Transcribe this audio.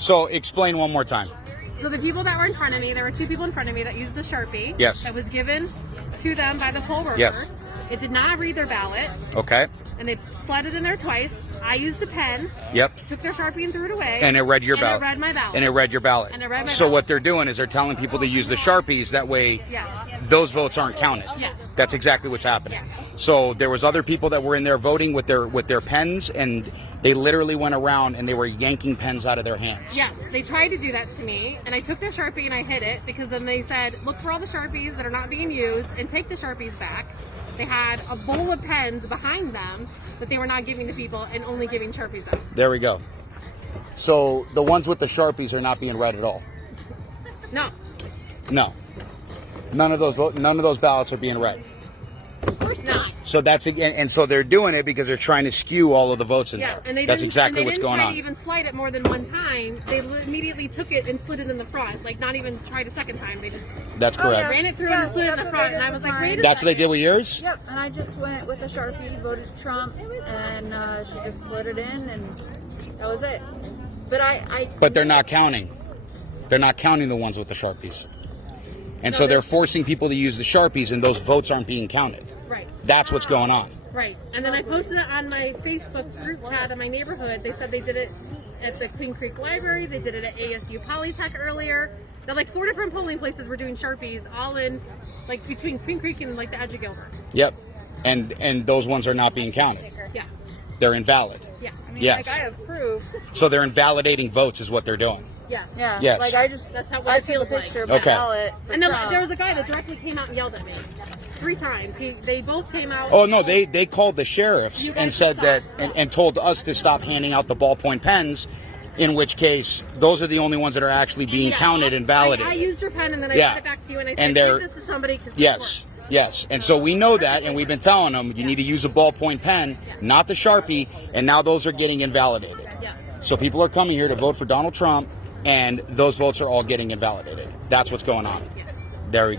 So explain one more time. So the people that were in front of me, there were two people in front of me that used a Sharpie. Yes. That was given to them by the poll workers. Yes. It did not read their ballot, Okay. and they slid it in there twice. I used a pen, Yep. took their Sharpie and threw it away. And it read your and ballot. it read my ballot. And it read your ballot. And it read my So ballot. what they're doing is they're telling people to use the Sharpies. That way, Yes. those votes aren't counted. Yes. That's exactly what's happening. Yes. So there was other people that were in there voting with their pens, and they literally went around and they were yanking pens out of their hands. Yes, they tried to do that to me, and I took their Sharpie and I hid it because then they said, look for all the Sharpies that are not being used and take the Sharpies back. They had a bowl of pens behind them that they were not giving to people and only giving Sharpies out. There we go. So the ones with the Sharpies are not being read at all. No, No. None of those ballots are being read. of course not. So that's and so they're doing it because they're trying to skew all of the votes in Yeah, there. and they That's didn't, exactly and they what's didn't going try on. to even slide it more than one time. They immediately took it and slid it in the front, like not even tried a second time. They just That's correct. ran it through and slid it in the front, and I was like, wait a That's what they second. did with yours? Yep, and I just went with a Sharpie, voted Trump, and she just slid it in, and that was it. But But they're not counting. They're not counting the ones with the Sharpies. And No, so they're they're- forcing people to use the Sharpies, and those votes aren't being counted. Right. That's what's going on. Right. And then I posted it on my Facebook group chat in my neighborhood. They said they did it at the Queen Creek Library. They did it at ASU Polytech earlier. They're like 4 different polling places were doing Sharpies, all in like between Queen Creek and like the edge of Gilbert. Yep. And those ones are not being counted. Yes. They're invalid. Yes. I mean, Yes. like, I have proof. So they're invalidating votes is what they're doing. Yes. Yeah. Yes. Like, I just, That's how I it took a feels like. picture of my Okay. ballot for And then Trump. there was a guy that directly came out and yelled at me 3 times. They both came out. Oh no, they called the sheriffs You guys and said should that and told us to stop handing out the ballpoint pens, in which case those are the only ones that are actually being Yeah. counted and validated. I used your pen and then I Yeah. sent it back to you and I And said, they're- give this to somebody. 'Cause this Yes, works." yes. And so we know that, and we've been telling them you need to use a ballpoint pen, not the Sharpie, and now those are getting invalidated. Yeah. So people are coming here to vote for Donald Trump, and those votes are all getting invalidated. That's what's going on. Yes. There we go.